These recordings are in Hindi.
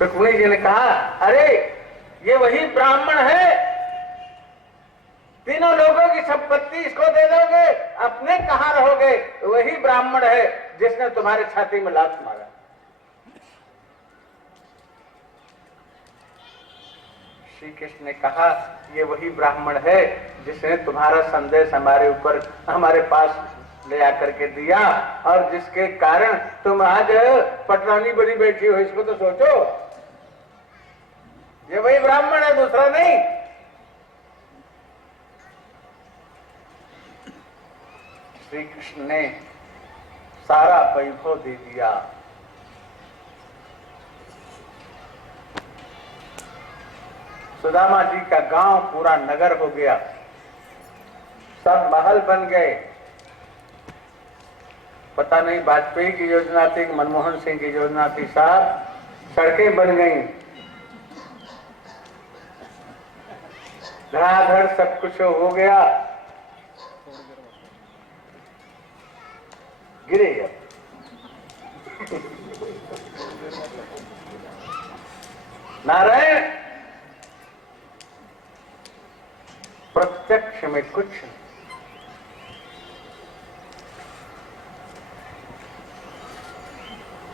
रुक्मिणी जी ने कहा, अरे ये वही ब्राह्मण है, तीनों लोगों की संपत्ति इसको दे दोगे, अपने कहां रहोगे? वही ब्राह्मण है जिसने तुम्हारे छाती में लात मारा। श्री कृष्ण ने कहा, ये वही ब्राह्मण है जिसने तुम्हारा संदेश हमारे ऊपर, हमारे पास ले आकर के दिया, और जिसके कारण तुम आज पटरानी बनी बैठी हो। इसको तो सोचो, ये वही ब्राह्मण है, दूसरा नहीं। श्री कृष्ण ने सारा वैभव दे दिया। सुदामा जी का गांव पूरा नगर हो गया, सब महल बन गए। पता नहीं वाजपेयी की योजना थी कि मनमोहन सिंह की योजना थी, साहब सड़कें बन गई, धड़ाधड़ सब कुछ हो गया। गिरे नारायण प्रत्यक्ष में कुछ नहीं।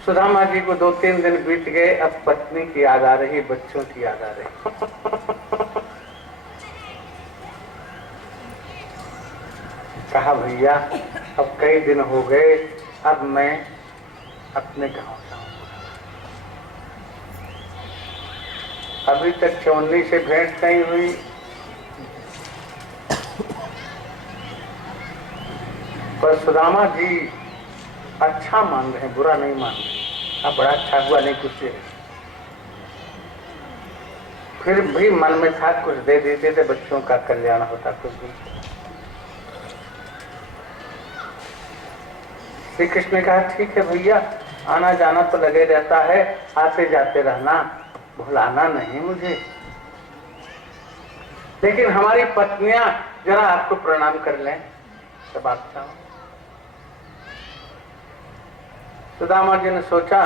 सुदामा जी को 2-3 दिन बीत गए, अब पत्नी की याद आ रही, बच्चों की याद आ रही। कहा, भैया अब कई दिन हो गए, अब मैं अपने गांव जाऊंगा। अभी तक चौन्नी से भेंट नहीं हुई। पर सुदामा जी अच्छा मान रहे हैं, बुरा नहीं मान रहे। अब बड़ा अच्छा हुआ, नहीं कुछ दे, फिर भी मन में था कुछ दे देते थे, बच्चों का कल्याण होता। कुछ भी। श्री कृष्ण ने कहा, ठीक है भैया, आना जाना तो लगे रहता है, आते जाते रहना, भुलाना नहीं मुझे। लेकिन हमारी पत्नियां जरा आपको प्रणाम कर लें, तब आप चाहो। सुदामा जी ने सोचा,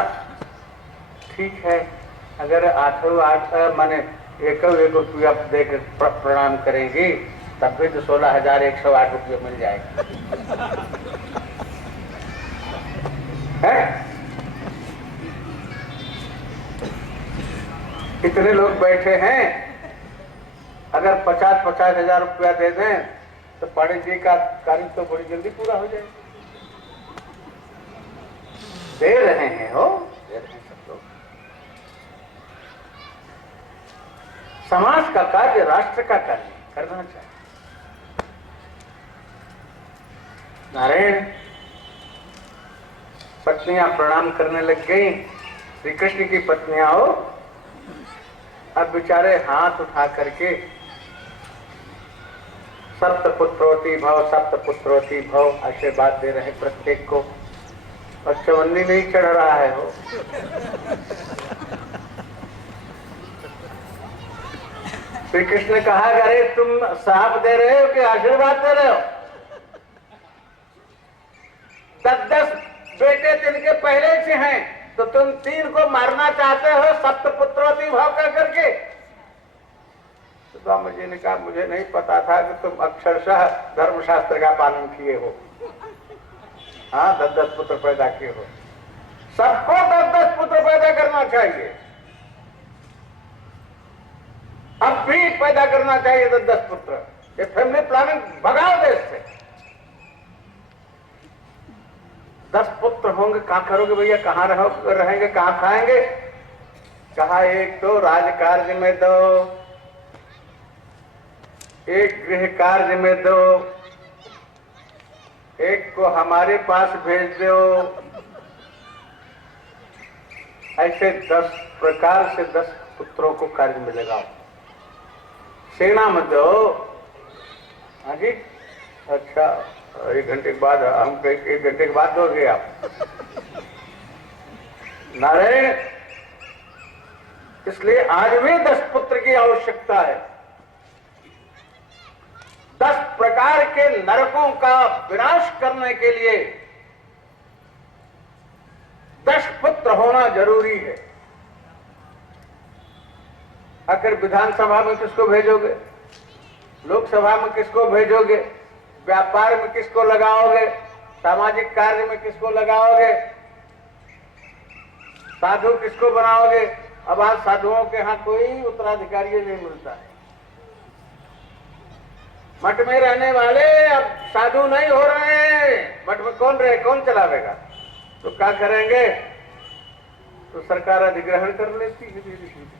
ठीक है, अगर 8 माने 1 रुपया देकर प्रणाम करेंगी, तब भी तो 16,108 रुपये मिल जाएगा। है? कितने लोग बैठे हैं, अगर 50-50 हजार रुपया दे दें तो पाणी जी का कार्य तो बड़ी जल्दी पूरा हो जाएगा। दे रहे हैं, हो दे रहे हैं सब लोग। समाज का कार्य, राष्ट्र का कार्य करना चाहिए। नारायण पत्नियां प्रणाम करने लग गई। श्री कृष्ण की पत्नियां हो, अब बेचारे हाथ उठा करके सप्तपुत्रोति भव, सप्तपुत्रोति भव आशीर्वाद दे रहे प्रत्येक को। और चवन्नी नहीं चढ़ रहा है हो। श्री कृष्ण ने कहा, अरे तुम साप दे रहे हो कि आशीर्वाद दे रहे हो? 10-10 बेटे तिनके पहले से हैं, तो तुम 3 को मारना चाहते हो सप्तपुत्रोति भाव का करके? सुदामा जी ने कहा, मुझे नहीं पता था कि तुम अक्षरशः धर्मशास्त्र का पालन किए हो। हाँ, 10-10 पुत्र पैदा किए हो। सबको 10-10 पुत्र पैदा करना चाहिए, अब भी पैदा करना चाहिए 10-10 पुत्र। ये फैमिली प्लानिंग भगाओ देश से। 10 पुत्र होंगे, कहां करोगे भैया? कहां रहेंगे, कहां खाएंगे? कहा, एक तो राज कार्य में दो, एक गृह कार्य में दो, एक को हमारे पास भेज दो। ऐसे 10 प्रकार से 10 पुत्रों को कार्य में लगाओ। सेना में दो। हाँ जी, अच्छा, 1 घंटे के बाद, हम 1 घंटे के बाद दोगे आप? नारायण, इसलिए आज भी 10 पुत्र की आवश्यकता है। 10 प्रकार के नरकों का विनाश करने के लिए 10 पुत्र होना जरूरी है। आखिर विधानसभा में किसको भेजोगे, लोकसभा में किसको भेजोगे, व्यापार में किसको लगाओगे, सामाजिक कार्य में किसको लगाओगे, साधु किसको बनाओगे। अब आज साधुओं के यहाँ कोई उत्तराधिकारी नहीं मिलता है। मठ में रहने वाले अब साधु नहीं हो रहे हैं। मठ में कौन रहे, कौन चलावेगा? तो क्या करेंगे? तो सरकार अधिग्रहण कर लेती है धीरे धीरे।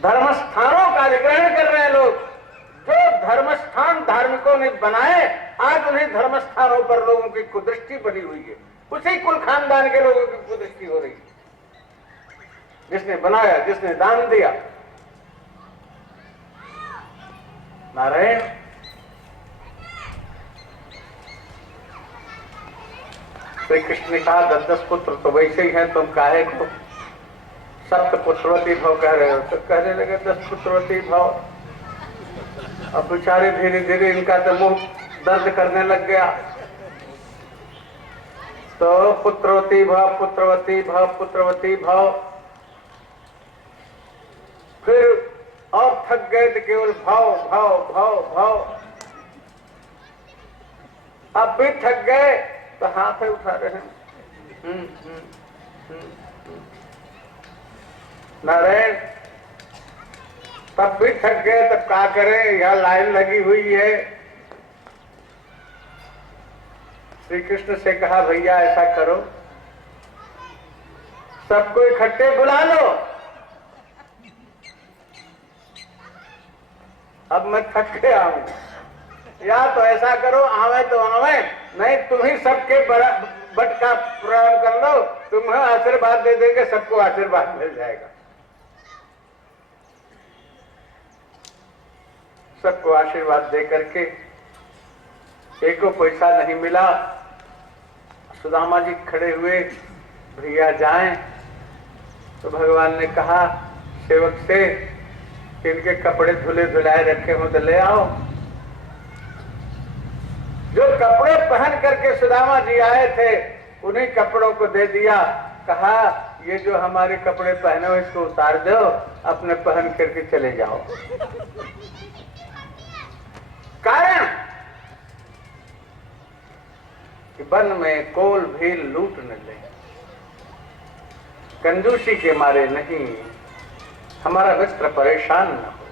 धर्म स्थानों का अधिग्रहण कर रहे हैं लोग। जो धर्म स्थान धार्मिकों ने बनाए, आज उन्हीं धर्म स्थानों पर लोगों की कुदृष्टि बनी हुई है। उसी कुल खानदान के लोगों की कुदृष्टि हो रही है। जिसने बनाया, जिसने दान दिया। नारायण श्री कृष्ण ने कहा 10-10 पुत्र तो वैसे ही हैं, तुम काहे को सप्त पुत्रवती भव कह रहे हो? तो कहने लगे 10 पुत्रवती भव। अब बेचारे धीरे धीरे इनका तो मुंह दर्द करने लग गया। तो पुत्रवती भव, पुत्रवती भव, पुत्रवती भव। फिर और थक गए तो केवल भाव भाव भाव भाव। अब भी थक गए तो हाथ उठा रहे हैं। नारायण तब भी थक गए, तब क्या करें? यह लाइन लगी हुई है। श्री कृष्ण से कहा भैया ऐसा करो, सबको इकट्ठे बुला लो। अब मैं थक गया हूं, या तो ऐसा करो आवे तो आवे, नहीं तुम ही सबके बट का प्रणाम कर लो, तुम्हें आशीर्वाद दे देंगे, सबको आशीर्वाद मिल जाएगा। सबको आशीर्वाद दे करके एक को पैसा नहीं मिला। सुदामा जी खड़े हुए, भैया जाएं। तो भगवान ने कहा सेवक से कि इनके कपड़े धुले धुलाए रखे हो तो ले आओ। जो कपड़े पहन करके सुदामा जी आए थे उन्हीं कपड़ों को दे दिया। कहा ये जो हमारे कपड़े पहने हो इसको उतार दो, अपने पहन करके चले जाओ। कारण कि वन में कोल भी लूट न ले, कंजूसी के मारे नहीं, हमारा मित्र परेशान न हो।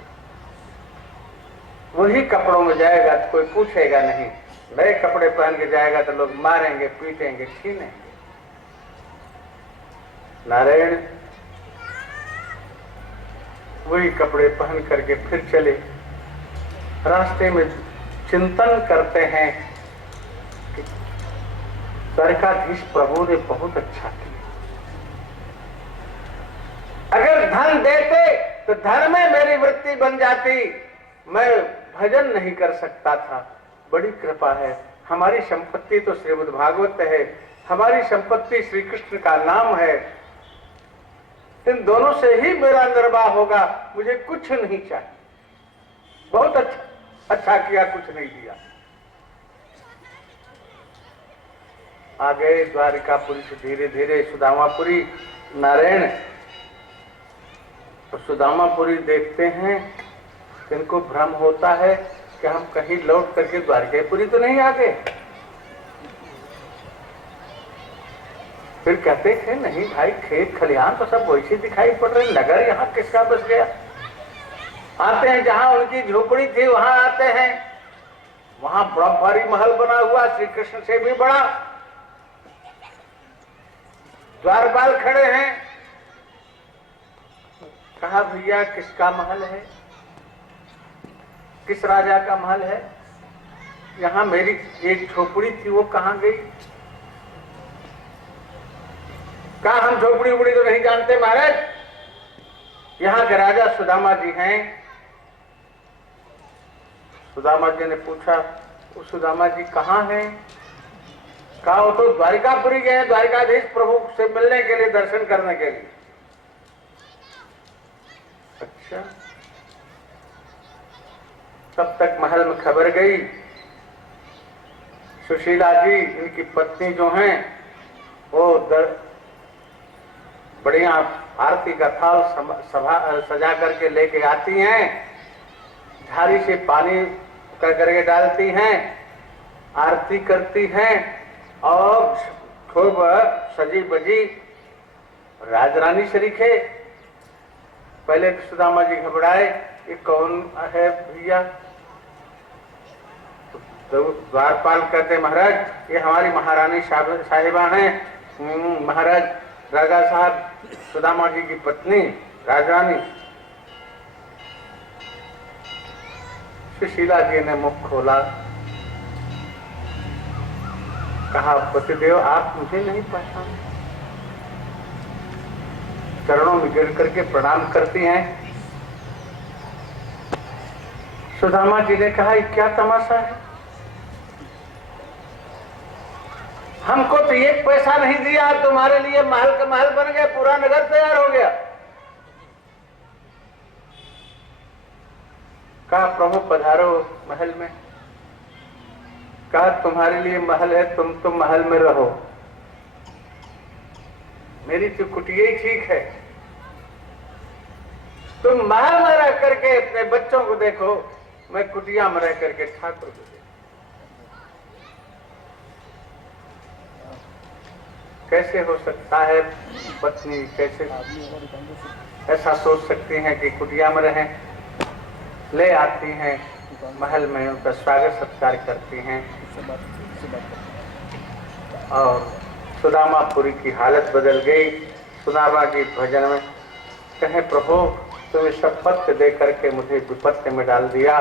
वही कपड़ों में जाएगा तो कोई पूछेगा नहीं, नए कपड़े पहन के जाएगा तो लोग मारेंगे, पीटेंगे, छीनेंगे। नारायण वही कपड़े पहन करके फिर चले। रास्ते में चिंतन करते हैं कि द्वारकाधीश प्रभु ने बहुत अच्छा किया। अगर धन देते तो धन में मेरी वृत्ति बन जाती, मैं भजन नहीं कर सकता था। बड़ी कृपा है। हमारी संपत्ति तो श्रीमद् भागवत है, हमारी संपत्ति श्री कृष्ण का नाम है। इन दोनों से ही मेरा निर्वाह होगा, मुझे कुछ नहीं चाहिए। बहुत अच्छा किया, कुछ नहीं दिया। आ गए द्वारिकापुरी से धीरे धीरे सुदामापुरी। नारायण तो सुदामापुरी देखते हैं, इनको भ्रम होता है कि हम कहीं लौट करके द्वारिकापुरी तो नहीं आ गए। फिर कहते थे नहीं भाई, खेत खलिहान तो सब वैसे दिखाई पड़ रहे, नगर यहाँ किसका बस गया। आते हैं जहां उनकी झोपड़ी थी वहां आते हैं, वहां बड़ा भारी महल बना हुआ, श्री कृष्ण से भी बड़ा। द्वारपाल खड़े हैं। कहा भैया किसका महल है, किस राजा का महल है? यहाँ मेरी एक झोपड़ी थी वो कहाँ गई? कहा हम झोपड़ी उपड़ी तो नहीं जानते महाराज, यहाँ के राजा सुदामा जी हैं। सुदामा जी ने पूछा वो सुदामा जी कहाँ हैं? कहा वो तो द्वारिकापुरी गए हैं, द्वारिकाधीश प्रभु से मिलने के लिए, दर्शन करने के लिए। अच्छा, तब तक महल में खबर गई। सुशीला जी इनकी पत्नी जो हैं वो बढ़िया आरती का थाल सजा करके लेके आती हैं, झाड़ी से पानी करके डालती हैं, आरती करती हैं और खूब सजी बजी राजरानी शरीखे। पहले तो सुदामा जी घबराए, ये कौन है भैया? तो द्वारपाल कहते महाराज ये हमारी महारानी साहिबा हैं, महाराज राजा साहब सुदामा जी की पत्नी राजरानी। सुशीला जी ने मुख खोला, कहा पतिदेव आप मुझे नहीं पहचानते? चरणों में गिर करके प्रणाम करती हैं। सुदामा जी ने कहा ये क्या तमाशा है? हमको तो एक पैसा नहीं दिया, तुम्हारे लिए महल का महल बन गया, पूरा नगर तैयार हो गया। कहा प्रभु पधारो महल में। कहा तुम्हारे लिए महल है, तुम महल में रहो, मेरी तो कुटिया ही ठीक है। तुम महल में रह करके अपने बच्चों को देखो, मैं कुटिया में रह करके ठाकुर को देखो। कैसे हो सकता है पत्नी कैसे ऐसा सोच सकती हैं कि कुटिया में रहें? ले आती हैं महल में, उनका स्वागत सत्कार करती हैं और सुदामापुरी की हालत बदल गई। सुदामा जी भजन में कहे प्रभु तुम्हें सब पत्य दे करके मुझे विपत्ति में डाल दिया,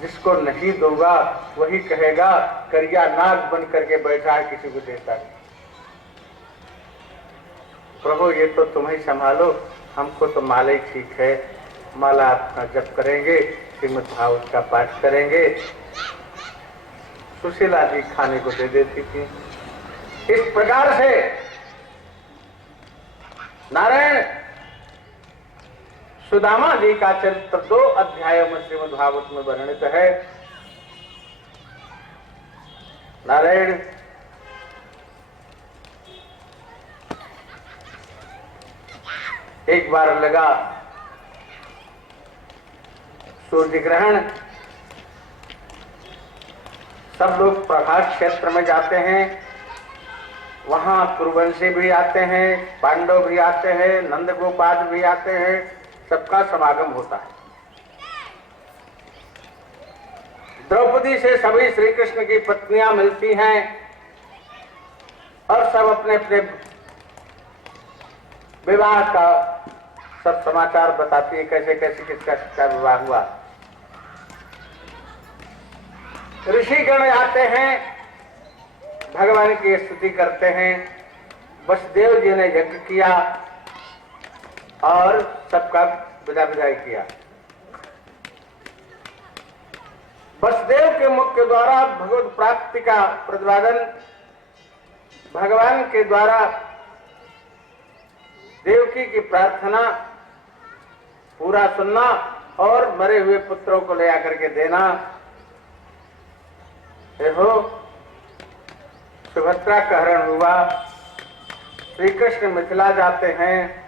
जिसको नहीं दूंगा वही कहेगा करिया नाग बन करके बैठा है, किसी को देता नहीं। प्रभु ये तो तुम ही संभालो, हमको तो माला ही ठीक है, माला अपना जप करेंगे, श्रीमद् भागवत का पाठ करेंगे। सुशीला जी खाने को दे देती थी। इस प्रकार से नारायण सुदामा जी का चरित्र 2 अध्यायों में श्रीमद् भागवत में वर्णित है। नारायण एक बार लगा सूर्य ग्रहण, सब लोग प्रभात क्षेत्र में जाते हैं, वहां कुरुवंशी भी आते हैं, पांडव भी आते हैं, नंद गोपाल भी आते हैं, सबका समागम होता है। द्रौपदी से सभी श्री कृष्ण की पत्नियां मिलती हैं और सब अपने अपने विवाह का सब समाचार बताती है, कैसे कैसे किसका विवाह हुआ। ऋषिगण आते हैं, भगवान की स्तुति करते हैं। वसुदेव जी ने यज्ञ किया और सबका विदा विदाई किया। वसुदेव के मुख के द्वारा भगवत प्राप्ति का प्रतिपादन, भगवान के द्वारा देवकी की प्रार्थना पूरा सुनना और मरे हुए पुत्रों को ले आकर के देना। देखो सुभद्रा का हरण हुआ, श्री कृष्ण मिथिला जाते हैं,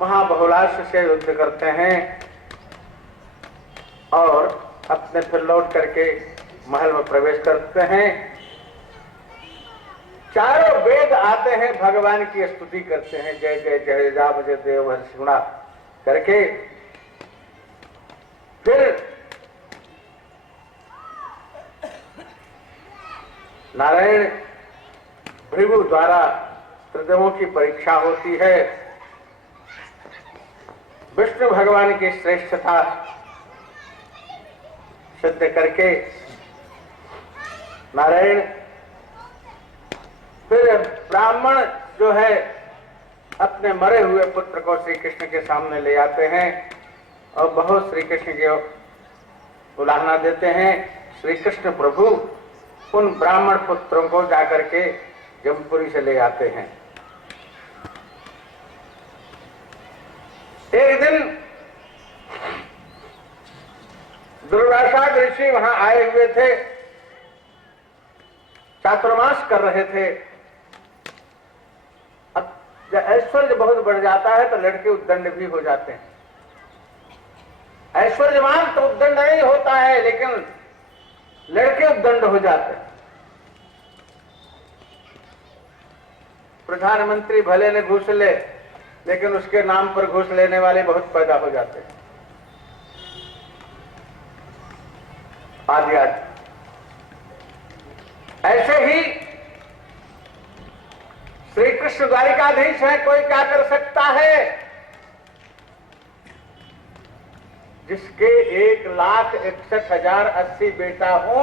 वहां बहुलाश से युद्ध करते हैं और अपने फिर लौट करके महल में प्रवेश करते हैं। चारों वेद आते हैं, भगवान की स्तुति करते हैं, जय जय जय जा बजे देव हर्षुणा करके। फिर नारायण भृगु द्वारा त्रिदेवों की परीक्षा होती है। विष्णु भगवान की श्रेष्ठता सिद्ध करके नारायण फिर ब्राह्मण जो है अपने मरे हुए पुत्र को श्री कृष्ण के सामने ले आते हैं और बहुत श्री कृष्ण की उलाहना देते हैं। श्री कृष्ण प्रभु उन ब्राह्मण पुत्रों को जाकर के जमपुरी से ले आते हैं। एक दिन दुर्वासा ऋषि वहां आए हुए थे, चातुर्मास कर रहे थे। अब जब ऐश्वर्य बहुत बढ़ जाता है तो लड़के उद्दंड भी हो जाते हैं। ऐश्वर्यवान तो उद्दंड नहीं होता है, लेकिन लड़के उद्दंड हो जाते हैं। प्रधानमंत्री भले ने घूस ले, लेकिन उसके नाम पर घूस लेने वाले बहुत पैदा हो जाते हैं। आदि आदि ऐसे ही श्री कृष्ण द्वारिकाधीश है, कोई क्या कर सकता है? जिसके 1,61,080 बेटा हो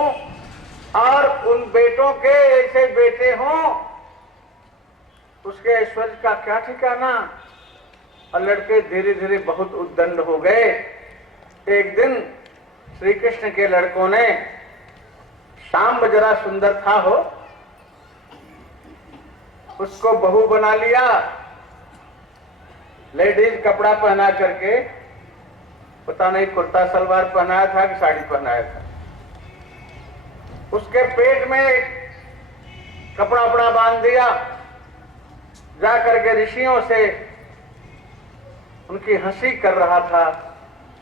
और उन बेटों के ऐसे बेटे हों, उसके ऐश्वर्य का क्या ठिकाना। और लड़के धीरे धीरे बहुत उद्दंड हो गए। एक दिन श्री कृष्ण के लड़कों ने, शाम जरा सुंदर था हो, उसको बहू बना लिया, लेडीज कपड़ा पहना करके, पता नहीं कुर्ता सलवार पहनाया था कि साड़ी पहनाया था। उसके पेट में कपड़ा उपड़ा बांध दिया, जा करके ऋषियों से उनकी हंसी कर रहा था।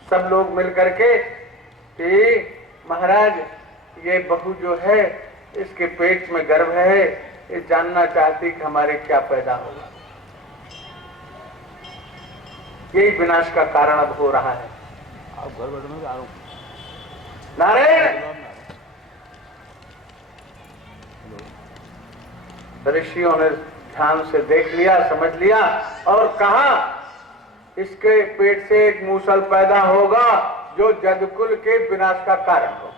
सब लोग मिलकर के कि महाराज, ये बहू जो है इसके पेट में गर्भ है, ये जानना चाहती कि हमारे क्या पैदा होगा। यही विनाश का कारण अब हो रहा है। नारायण ऋषियों ने ध्यान से देख लिया, समझ लिया और कहा, इसके पेट से एक मूसल पैदा होगा जो जदकुल के विनाश का कारण होगा।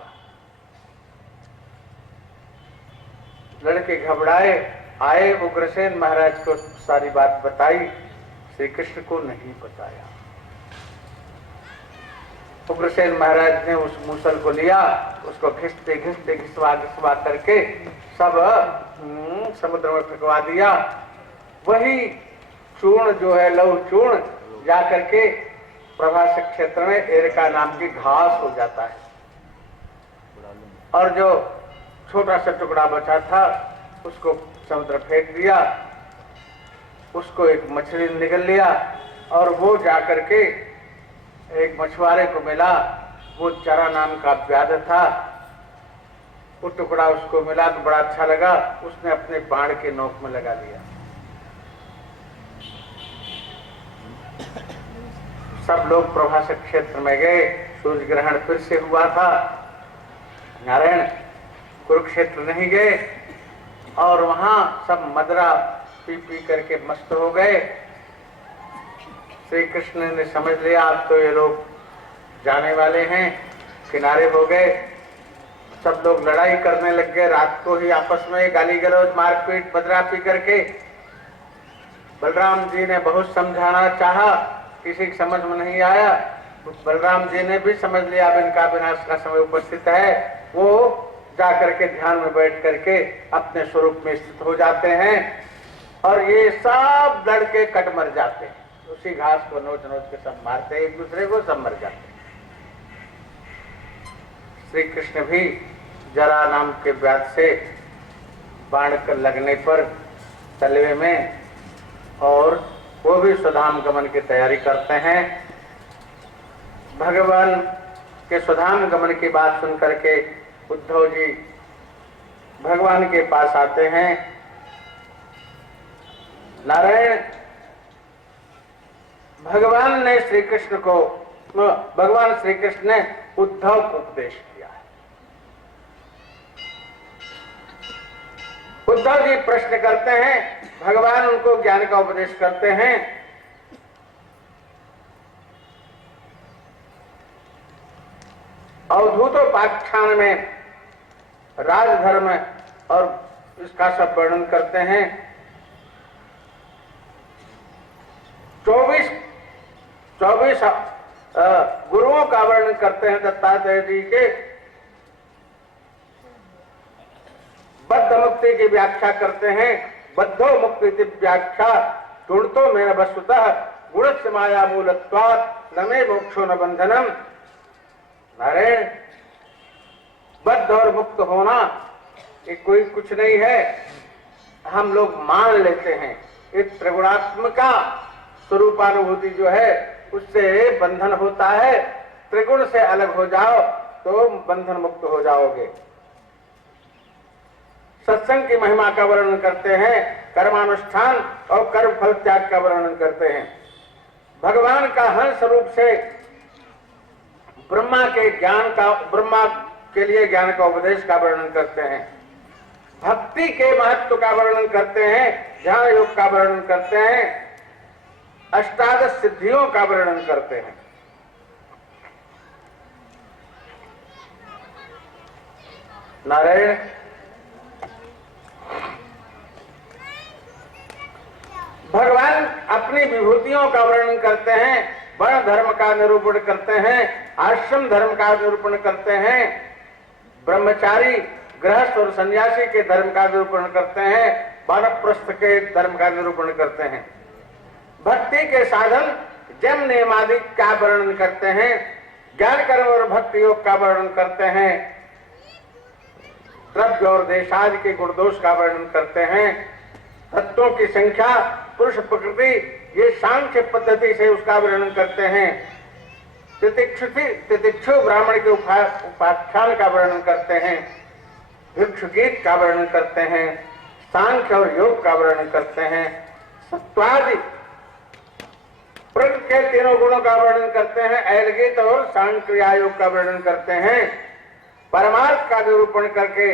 लड़के घबराए, आए, उग्रसेन महाराज को सारी बात बताई, श्री कृष्ण को नहीं बताया। उग्रसेन महाराज ने उस मूसल को लिया, उसको घिसते घिसते घिसवा करके सब समुद्र में फेंकवा दिया। वही चूर्ण जो है, लौह चूर्ण, जा करके प्रभास क्षेत्र में एरिका नाम की घास हो जाता है। और जो छोटा सा टुकड़ा बचा था उसको समुद्र फेंक दिया। उसको एक मछली ने निगल लिया और वो जाकर के एक मछुआरे को मिला। वो चरा नाम का व्याध था। वो टुकड़ा उसको मिला तो बड़ा अच्छा लगा, उसने अपने बाण के नोक में लगा लिया। सब लोग प्रभास क्षेत्र में गए। सूर्य ग्रहण फिर से हुआ था। नारायण कुरुक्षेत्र नहीं गए और वहां सब मदरा पी पी करके मस्त हो गए। श्री कृष्ण ने समझ लिया अब तो ये लोग जाने वाले हैं, किनारे हो गए। सब लोग लड़ाई करने लग गए। रात को ही आपस में गाली गलौज, मारपीट, मदरा पी करके। बलराम जी ने बहुत समझाना चाहा, किसी की समझ में नहीं आया। बलराम जी ने भी समझ लिया अब इनका विनाश का समय उपस्थित है। वो जाकर के ध्यान में बैठ करके अपने स्वरूप में स्थित हो जाते हैं और ये सब लड़के कट मर जाते हैं। उसी घास को नोच नोच के सब मारते हैं एक दूसरे को, सब मर जाते हैं। श्री कृष्ण भी जरा नाम के व्याध से बाण कर लगने पर तलवे में, और वो भी स्वधाम गमन की तैयारी करते हैं। भगवान के स्वधाम गमन की बात सुन करके उद्धव जी भगवान के पास आते हैं। नारायण भगवान श्री कृष्ण ने उद्धव को उपदेश किया है। उद्धव जी प्रश्न करते हैं, भगवान उनको ज्ञान का उपदेश करते हैं। अवधूतोपाख्यान में राजधर्म और इसका सब वर्णन करते हैं। 24 गुरुओं का वर्णन करते हैं दत्तात्रेय जी के। बद्ध मुक्ति की व्याख्या करते हैं। बद्धो मुक्ति की व्याख्या गुणतो मेन वस्तुतः गुणस्य माया मूलत्वात् न मे मोक्षो न बंधनम। नारायण बद्ध और मुक्त होना ये कोई कुछ नहीं है, हम लोग मान लेते हैं। इस त्रिगुणात्मका स्वरूपानुभूति जो है उससे बंधन होता है। त्रिगुण से अलग हो जाओ तो बंधन मुक्त हो जाओगे। सत्संग की महिमा का वर्णन करते हैं, कर्मानुष्ठान और कर्म फल त्याग का वर्णन करते हैं। भगवान का हंस रूप से ब्रह्मा के लिए ज्ञान का उपदेश का वर्णन करते हैं। भक्ति के महत्व का वर्णन करते हैं, ध्यान योग का वर्णन करते हैं, अष्टादश सिद्धियों का वर्णन करते हैं। नारायण भगवान अपनी विभूतियों का वर्णन करते हैं, वर्ण धर्म का निरूपण करते हैं, आश्रम धर्म का निरूपण करते हैं, ब्रह्मचारी गृहस्थ और सन्यासी के धर्म का निरूपण करते हैं, वानप्रस्थ के धर्म का निरूपण करते हैं। भक्ति के साधन जम नियम आदि का वर्णन करते हैं, ज्ञान कर्म और भक्ति योग का वर्णन करते हैं, द्रव्य और देश आदि के गुण दोष का वर्णन करते हैं, तत्वों की संख्या, पुरुष प्रकृति, ये सांख्य पद्धति से उसका वर्णन करते हैं। तितिक्षु ब्राह्मण के उपाख्यान का वर्णन करते हैं, भिक्षु गीत का वर्णन करते हैं, सांख्य और योग का वर्णन करते हैं, सत्वादि प्रकृति के तीनों गुणों का वर्णन करते हैं, ऐलगीत और सांक्रिया योग का वर्णन करते हैं, परमार्थ का निरूपण करके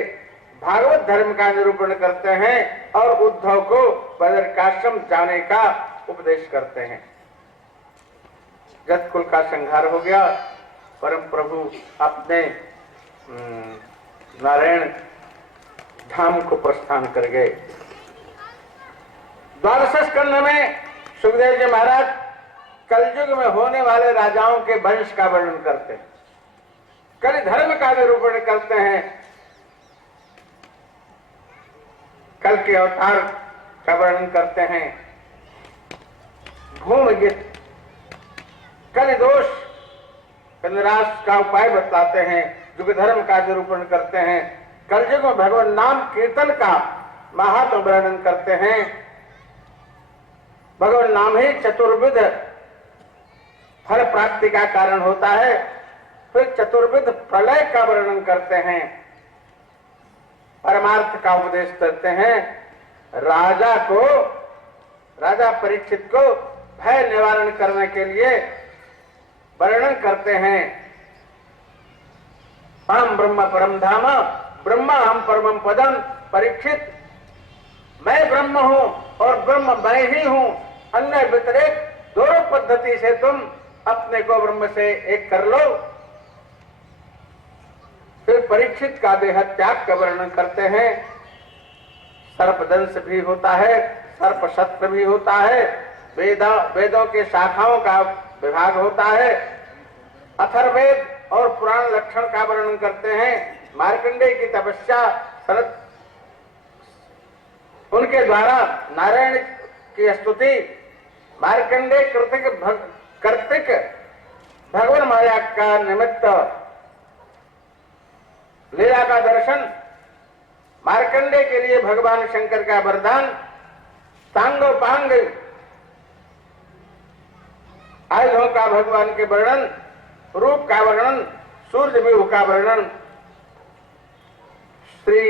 भागवत धर्म का निरूपण करते हैं और उद्धव को बदरिकाश्रम जाने का उपदेश करते हैं। जत कुल का संहार हो गया, परम प्रभु अपने नारायण धाम को प्रस्थान कर गए। द्वादश स्कंध में सुखदेव जी महाराज कलयुग में होने वाले राजाओं के वंश का वर्णन करते हैं, कल धर्म का निरूपण करते हैं, कल के अवतार का वर्णन करते हैं, घूम गीत कल दोष निराश का उपाय बतलाते हैं, युग धर्म का निरूपण करते हैं, कलयुग में भगवान नाम कीर्तन का महात्म वर्णन करते हैं, भगवान नाम ही चतुर्विध फल प्राप्ति का कारण होता है, फिर चतुर्विध प्रलय का वर्णन करते हैं, परमार्थ का उपदेश करते हैं, राजा परीक्षित को भय निवारण करने के लिए वर्णन करते हैं। अहम ब्रह्म परम धाम, ब्रह्मा हम परमम पदम, परीक्षित मैं ब्रह्म हूं और ब्रह्म मैं ही हूं, अन्य व्यतिरेक दोनों पद्धति से तुम अपने को ब्रह्म से एक कर लो। फिर परीक्षित का देह त्याग का वर्णन करते हैं, सर्पदंश भी होता है, सर्प शस्त्र भी होता है, वेदों के शाखाओं का विभाग होता है, अथर्ववेद और पुराण लक्षण का वर्णन करते हैं, मार्कंडेय की तपस्या सनत उनके द्वारा नारायण की स्तुति, मार्कंडेय कर्तिक भगवान माया का निमित्त लीला का दर्शन, मार्कंडेय के लिए भगवान शंकर का वरदान, सांगोपांग आयुधों का भगवान के वर्णन, रूप का वर्णन, सूर्य व्यूह का वर्णन, श्री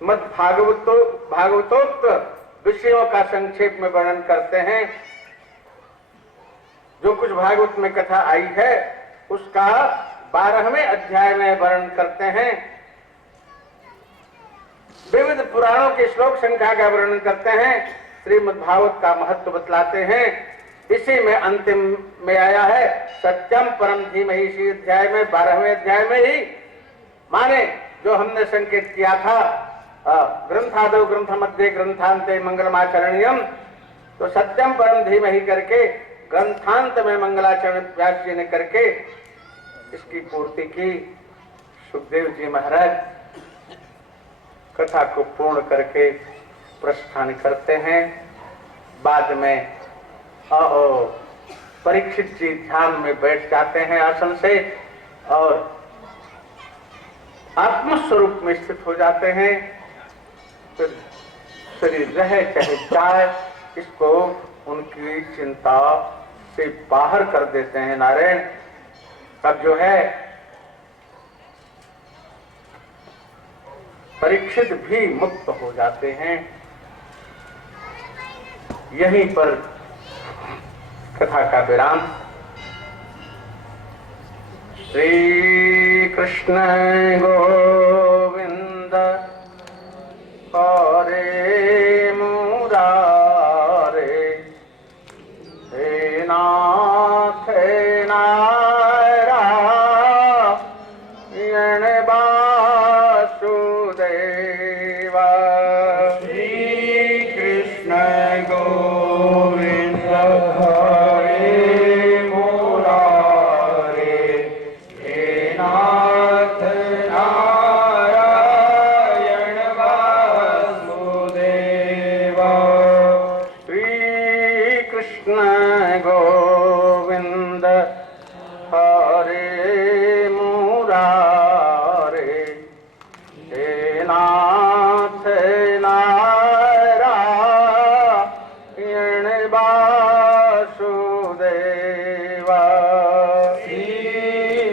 मद भागवतोक्त विषयों का संक्षेप में वर्णन करते हैं। जो कुछ भागवत में कथा आई है उसका 12वें अध्याय में वर्णन करते हैं, विविध पुराणों के श्लोक संख्या का वर्णन करते हैं, श्रीमद् भागवत का महत्व बतलाते हैं। इसी में अंतिम में आया है सत्यम परम धीमहि, इसी अध्याय में 12वें अध्याय में ही माने जो हमने संकेत किया था, ग्रंथादो ग्रंथ मध्य ग्रंथांते मंगलमाचरणीयम, तो सत्यम परम धीमहि करके ग्रंथांत में मंगलाचरण व्यास जी ने करके इसकी पूर्ति की। सुखदेव जी महाराज कथा को पूर्ण करके प्रस्थान करते हैं। बाद में परीक्षित जी ध्यान में बैठ जाते हैं आसन से और आत्मस्वरूप में स्थित हो जाते हैं। फिर शरीर रहे चाहे जाए, इसको उनकी चिंता से बाहर कर देते हैं नारायण। तब जो है परीक्षित भी मुक्त हो जाते हैं। यहीं पर कथा का विराम। श्री कृष्ण गोविंद हरे मुरारे, हे नाथ नारायण वासुदेवा। श्री कृष्ण गोविंद हरे मुरारे, हे नाथ नारायण वासुदेवा। श्री कृष्ण गोविंद हरे मुरारे, हे नाथ नारायण वासुदेवा। श्री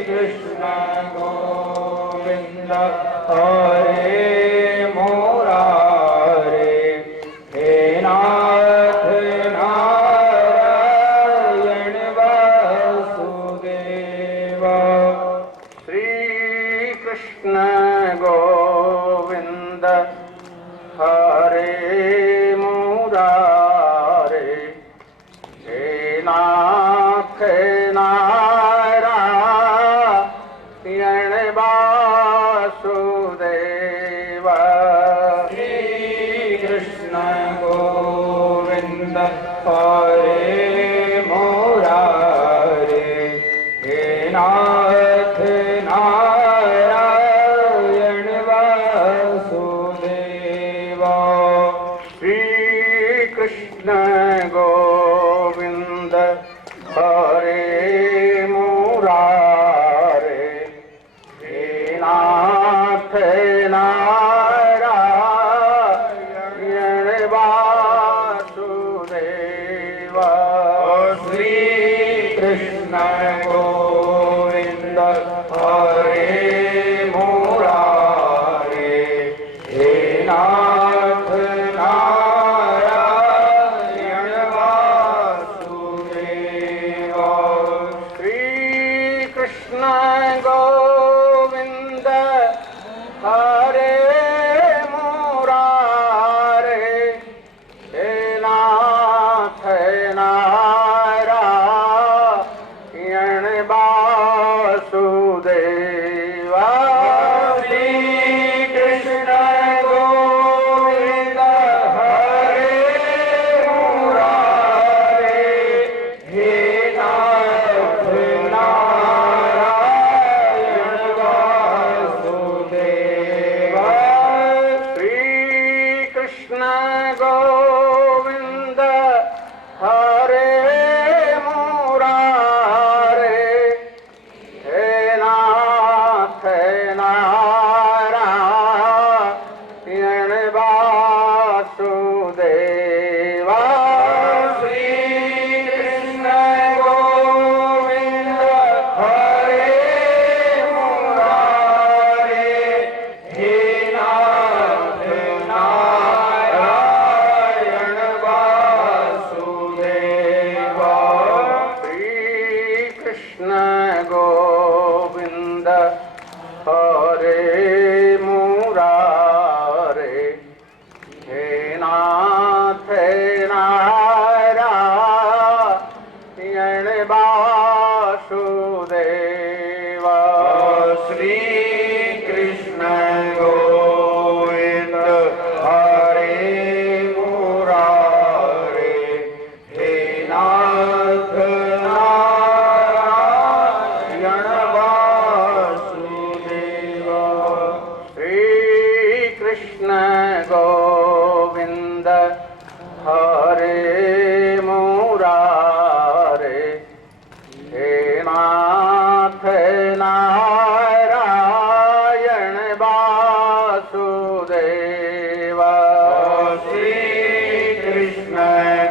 कृष्ण गोविंद हरे मुरारे, हे नाथ नारायण वासुदेवा। श्री कृष्ण गोविंद हरे मुरारे, हे नाथ नारायण वासुदेवा। श्री कृष्ण गोविंद हरे मुरारे, हे नाथ नारायण वासुदेवा। श्री कृष्ण गोविंद हरे मुरारे, हे नाथ नारायण वासुदेवा। श्री कृष्ण गोविंद हरे मुरारे, हे नाथ नारायण वासुदेवा। श्री कृष्ण गोविंद हरे मुरारे, हे नाथ नारायण वासुदेवा। श्री कृष्ण गोविंद हरे मुरारे, हे नाथ नारायण वासुदेवा। श्री कृष्ण गोविंद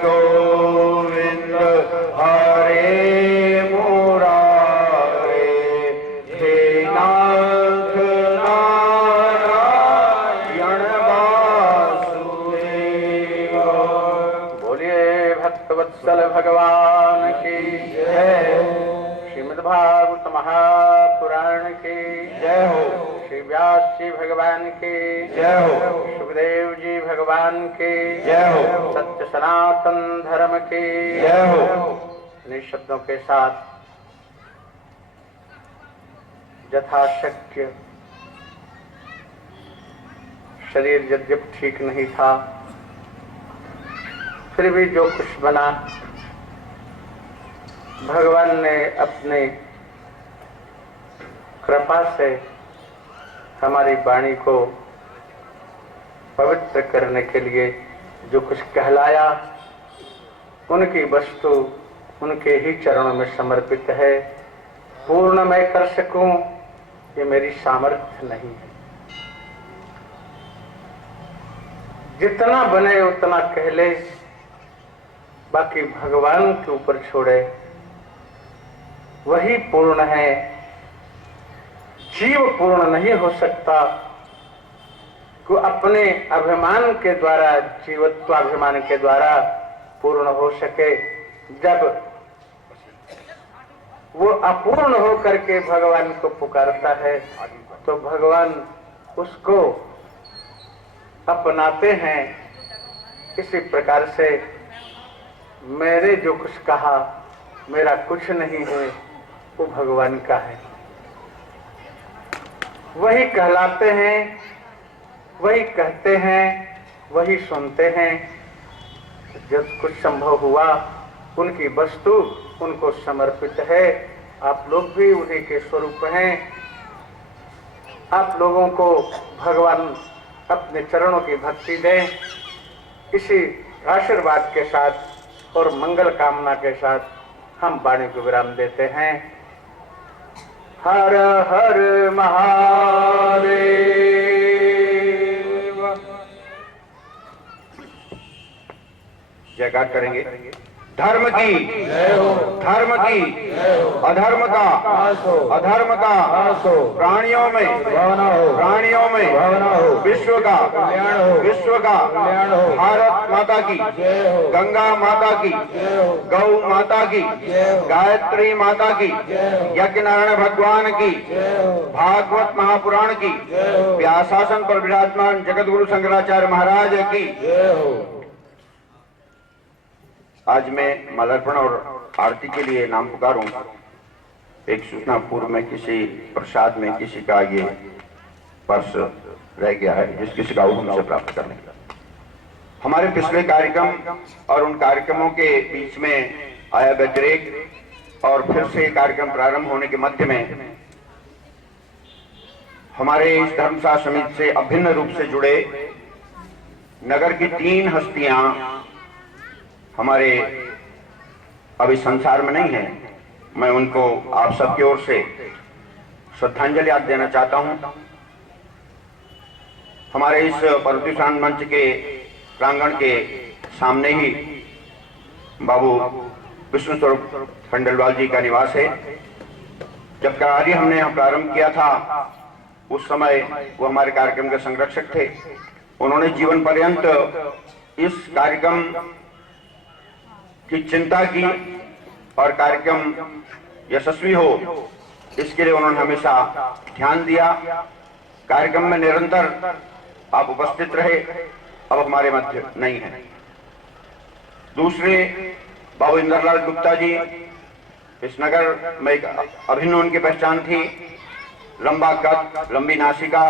गोविंद हरे मुरारे, हे नाथ नारायण वासुदेव। बोलिए भक्तवत्सल भगवान की जय। श्रीमद्भागवत महापुराण की जय हो। श्री व्यास जी भगवान की जय हो। सुखदेव जी भगवान की जय हो। सत्य सनातन धर्म की जय हो। इन शब्दों के साथ यथाशक्य शरीर यद्यप ठीक नहीं था, फिर भी जो कुछ बना भगवान ने अपने कृपा से हमारी वाणी को पवित्र करने के लिए जो कुछ कहलाया, उनकी वस्तु उनके ही चरणों में समर्पित है। पूर्ण मैं कर सकूं ये मेरी सामर्थ्य नहीं है। जितना बने उतना कह ले, बाकी भगवान के ऊपर छोड़े, वही पूर्ण है। जीव पूर्ण नहीं हो सकता को अपने अभिमान के द्वारा, जीवत्वाभिमान के द्वारा पूर्ण हो सके। जब वो अपूर्ण हो करके भगवान को पुकारता है तो भगवान उसको अपनाते हैं। इसी प्रकार से मैंने जो कुछ कहा मेरा कुछ नहीं है, वो भगवान का है। वही कहलाते हैं, वही कहते हैं, वही सुनते हैं। जब कुछ संभव हुआ उनकी वस्तु उनको समर्पित है। आप लोग भी उन्हीं के स्वरूप हैं। आप लोगों को भगवान अपने चरणों की भक्ति दें। इसी आशीर्वाद के साथ और मंगल कामना के साथ हम वाणी को विराम देते हैं। हर हर महादेव। जयकार करेंगे। धर्म की धर्म की अधर्म का अधर्म का प्राणियों में विश्व का भारत माता की, गंगा माता की, गौ माता की, गायत्री माता की, यज्ञनारायण भगवान की, भागवत महापुराण की, व्यासासन पर विराजमान जगत गुरु शंकराचार्य महाराज की। आज मैं मालार्पण और आरती के लिए नाम पुकारूं। एक सूचना पूर्व में किसी प्रसाद में किसी का ये पर्स रह गया है, जिस किसी का हमसे प्राप्त करने का। हमारे पिछले कार्यक्रम और उन कार्यक्रमों के बीच में आया व्यतिरेक और फिर से कार्यक्रम प्रारंभ होने के मध्य में हमारे इस धर्मशास्त्र समिति से अभिन्न रूप से जुड़े नगर की 3 हस्तियां हमारे अभी संसार में नहीं है। मैं उनको आप सबकी ओर से श्रद्धांजलि आज देना चाहता हूं। हमारे इस परमतिशान मंच के प्रांगण के सामने ही बाबू विष्णु स्वरूप खंडेलवाल जी का निवास है। जब कार्य हमने यहाँ प्रारंभ किया था उस समय वो हमारे कार्यक्रम के संरक्षक थे। उन्होंने जीवन पर्यंत इस कार्यक्रम की चिंता की और कार्यक्रम यशस्वी हो इसके लिए उन्होंने हमेशा ध्यान दिया। कार्यक्रम में निरंतर आप उपस्थित रहे, अब हमारे मध्य नहीं है। दूसरे बाबू इंद्रलाल गुप्ता जी, इस नगर में एक अभिन्न उनकी पहचान थी, लंबा कद, लंबी नासिका।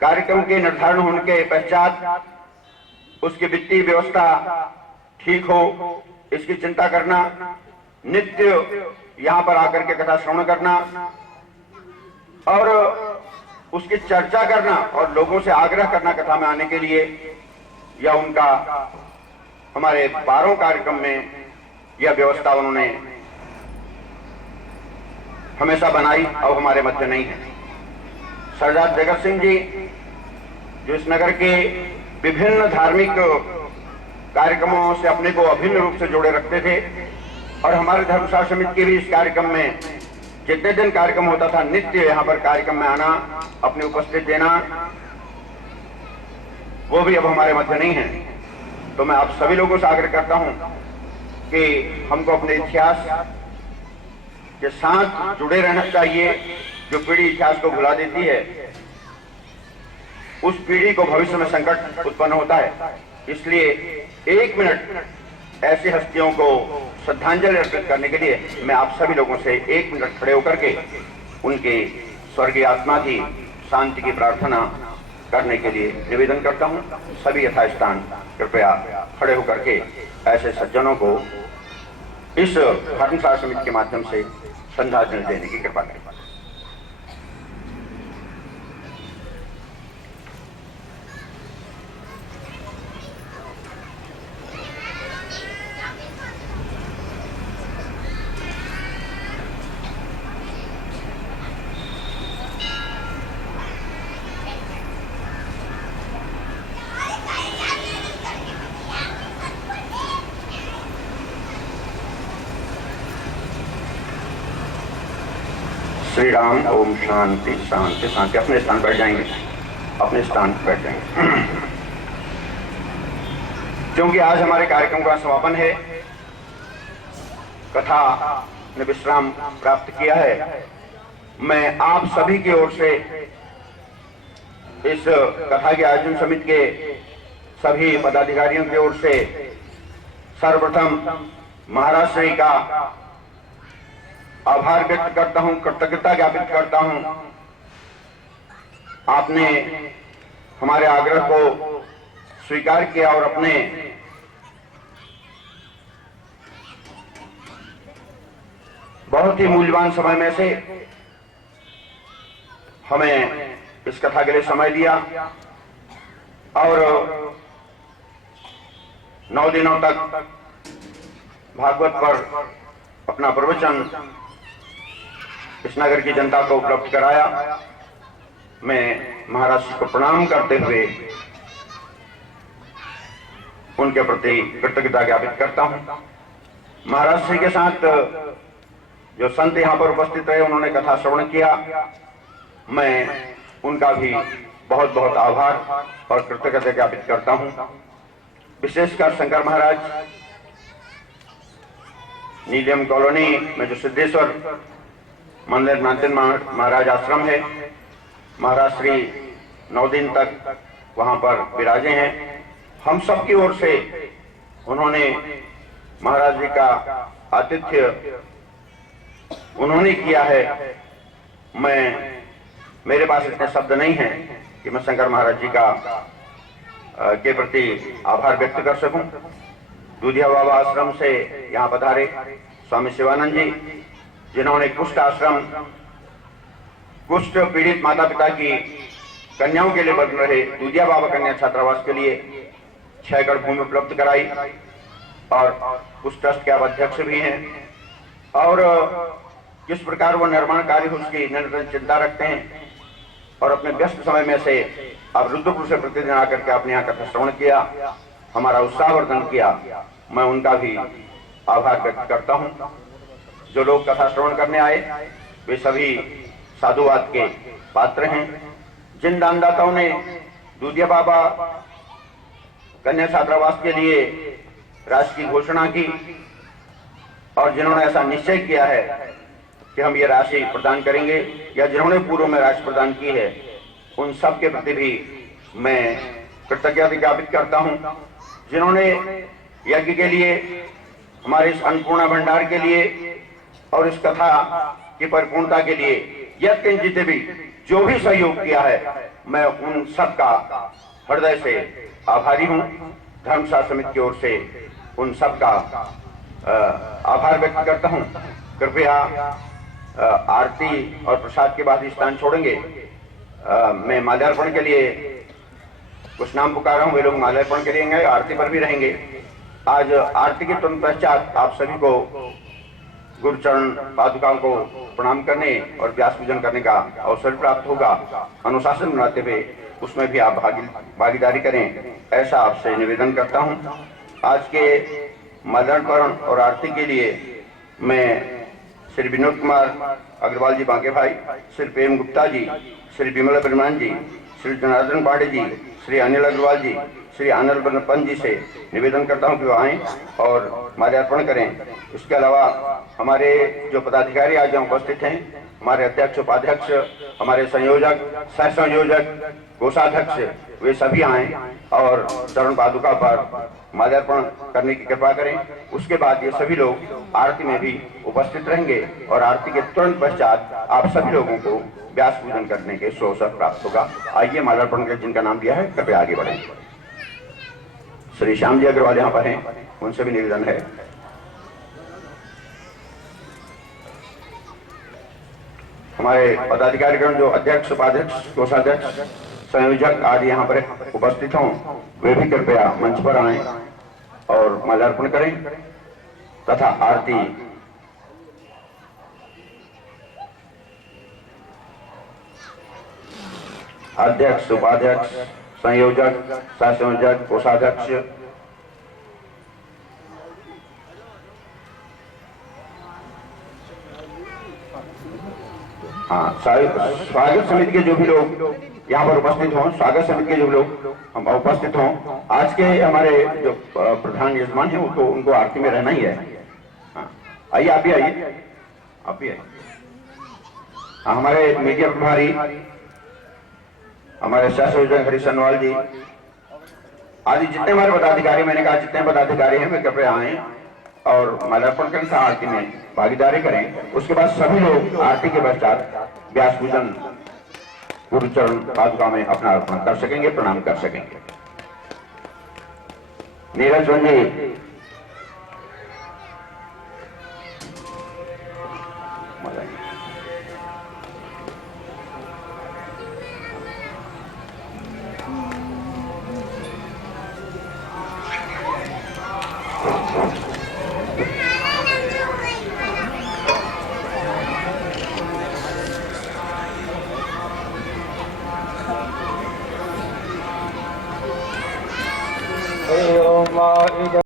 कार्यक्रम के निर्धारण होने के पश्चात उसकी वित्तीय व्यवस्था ठीक हो इसकी चिंता करना, नित्य यहाँ पर आकर के कथा श्रवण करना और उसकी चर्चा करना और लोगों से आग्रह करना कथा में आने के लिए, यह उनका हमारे 12 कार्यक्रम में यह व्यवस्था उन्होंने हमेशा बनाई। अब हमारे मध्य नहीं है। सरदार जगत सिंह जी जो इस नगर के विभिन्न धार्मिक कार्यक्रमों से अपने को अभिन्न रूप से जोड़े रखते थे और हमारे धर्मशास्त्र समिति के भी इस कार्यक्रम में जितने दिन कार्यक्रम होता था नित्य यहाँ पर कार्यक्रम में आना, अपनी उपस्थित देना, वो भी अब हमारे मध्य नहीं है। तो मैं आप सभी लोगों से आग्रह करता हूं कि हमको अपने इतिहास के साथ जुड़े रहना चाहिए। जो पीढ़ी इतिहास को भुला देती है उस पीढ़ी को भविष्य में संकट उत्पन्न होता है। इसलिए 1 मिनट ऐसी हस्तियों को श्रद्धांजलि अर्पित करने के लिए मैं आप सभी लोगों से 1 मिनट खड़े होकर के उनके स्वर्गीय आत्मा की शांति की प्रार्थना करने के लिए निवेदन करता हूं। सभी यथास्थान कृपया खड़े होकर के ऐसे सज्जनों को इस धर्मशास्त्र समिति के माध्यम से श्रद्धांजलि देने की कृपा करें। श्री राम। ओम शांति शांति शांति। अपने स्थान बैठ जाएंगे, अपने स्थान बैठ जाएंगे। क्योंकि आज हमारे कार्यक्रम का समापन है, कथा ने विश्राम प्राप्त किया है, मैं आप सभी की ओर से इस कथा के आयोजन समिति के सभी पदाधिकारियों की ओर से सर्वप्रथम महाराज श्री का आभार व्यक्त करता हूं, कृतज्ञता ज्ञापित करता हूं। आपने हमारे आग्रह को स्वीकार किया और अपने बहुत ही मूल्यवान समय में से हमें इस कथा के लिए समय दिया और 9 दिनों तक भागवत पर अपना प्रवचन इस नगर की जनता को उपलब्ध कराया। मैं महाराज जी को प्रणाम करते हुए उनके प्रति कृतज्ञता ज्ञापित करता हूं। महाराज जी के साथ जो संत यहां पर उपस्थित रहे, उन्होंने कथा श्रवण किया, मैं उनका भी बहुत बहुत आभार और कृतज्ञता ज्ञापित करता हूं। विशेषकर शंकर महाराज नीलियम कॉलोनी में जो सिद्धेश्वर मंदिर नानचंद महाराज आश्रम है, महाराज श्री 9 दिन तक वहां पर विराजे हैं। हम सब की ओर से उन्होंने महाराज जी का आतिथ्य उन्होंने किया है। मेरे पास इतने शब्द नहीं हैं कि मैं शंकर महाराज जी का के प्रति आभार व्यक्त कर सकूं। दूधिया बाबा आश्रम से यहाँ पधारे स्वामी शिवानंद जी, जिन्होंने कुष्ठ आश्रम, कुष्ठ पीड़ित माता पिता की कन्याओं के लिए बन रहे दूधिया बाबा कन्या छात्रावास के लिए 6 एकड़ भूमि उपलब्ध कराई और उस ट्रस्ट के आप अध्यक्ष भी हैं और किस प्रकार वो निर्माण कार्य हो उसकी निरंतर चिंता रखते हैं और अपने व्यस्त समय में से आप रुद्रपुर से प्रतिदिन आकर के आपने यहाँ कथा श्रवण किया, हमारा उत्साहवर्धन किया। मैं उनका भी आभार व्यक्त करता हूँ। जो लोग कथा श्रवण करने आए वे सभी साधुवाद के पात्र हैं। जिन दानदाताओं ने दूधिया बाबा कन्या छात्रावास के लिए राशि की घोषणा की और जिन्होंने ऐसा निश्चय किया है कि हम ये राशि प्रदान करेंगे या जिन्होंने पूर्व में राशि प्रदान की है, उन सब के प्रति भी मैं कृतज्ञता ज्ञापित करता हूं। जिन्होंने यज्ञ के लिए, हमारे इस अन्नपूर्णा भंडार के लिए और इस कथा की परिपूर्णता के लिए यत्किंचित भी जो भी सहयोग किया है, मैं उन सब का हृदय से आभारी हूं। धर्मशास्त्र समिति की ओर से उन सब का आभार व्यक्त करता हूं। कृपया आरती और प्रसाद के बाद स्थान छोड़ेंगे। मैं माल्यार्पण के लिए कुछ नाम पुकार रहा हूं, वे लोग माल्यार्पण के लिए आएंगे, आरती पर भी रहेंगे। आज आरती के तुरंत पश्चात आप सभी को गुरुचरण पादुकाओं को प्रणाम करने और व्यास पूजन करने का अवसर प्राप्त होगा। अनुशासन बनाते हुए उसमें भी आप भागीदारी करें, ऐसा आपसे निवेदन करता हूं। आज के माल्यार्पण और आरती के लिए मैं श्री विनोद कुमार अग्रवाल जी बांके भाई, श्री प्रेम गुप्ता जी, श्री विमला ब्रह्मन जी, श्री जनार्दन पांडे जी, श्री अनिल अग्रवाल जी, श्री आनंद बनपन जी से निवेदन करता हूं कि वो आएं और माल्यार्पण करें। इसके अलावा हमारे जो पदाधिकारी आज यहाँ उपस्थित हैं, हमारे अध्यक्ष, उपाध्यक्ष, हमारे संयोजक, सह संयोजक, कोषाध्यक्ष, वे सभी आएं और चरण पादुका पर माल्यार्पण करने की कृपा करें। उसके बाद ये सभी लोग आरती में भी उपस्थित रहेंगे और आरती के तुरंत पश्चात आप सभी लोगों को व्यास पूजन करने के अवसर प्राप्त होगा। आइए माल्यार्पण के जिनका नाम दिया है कृपया आगे बढ़ें। श्री श्याम जी अग्रवाल यहाँ पर हैं, उनसे भी निवेदन है। हमारे पदाधिकारीगण जो अध्यक्ष, उपाध्यक्ष, कोषाध्यक्ष, संयोजक आदि यहाँ पर उपस्थित हों, वे भी कृपया मंच पर आएं और माल्यार्पण करें तथा आरती अध्यक्ष, उपाध्यक्ष, संयोजक, सह संयोजक, कोषाध्यक्ष, स्वागत समिति के जो भी लोग यहाँ पर उपस्थित हों, स्वागत समिति के जो लोग हम उपस्थित हों, आज के हमारे जो प्रधान यजमान हैं वो उनको आरती में रहना ही है। आइए, आप भी आइए, आप भी आइए। हमारे मीडिया प्रभारी, हमारे सह संयोजक हरीश सनवाल जी आदि जितने हमारे पदाधिकारी, मैंने कहा जितने पदाधिकारी हैं वे कृपया आए और माल्यार्पण करें, आरती में भागीदारी करें। उसके बाद सभी लोग आरती के पश्चात व्यास पूजन गुरु चरण पादुका में अपना अर्पण कर सकेंगे, प्रणाम कर सकेंगे। नीरज जी ओम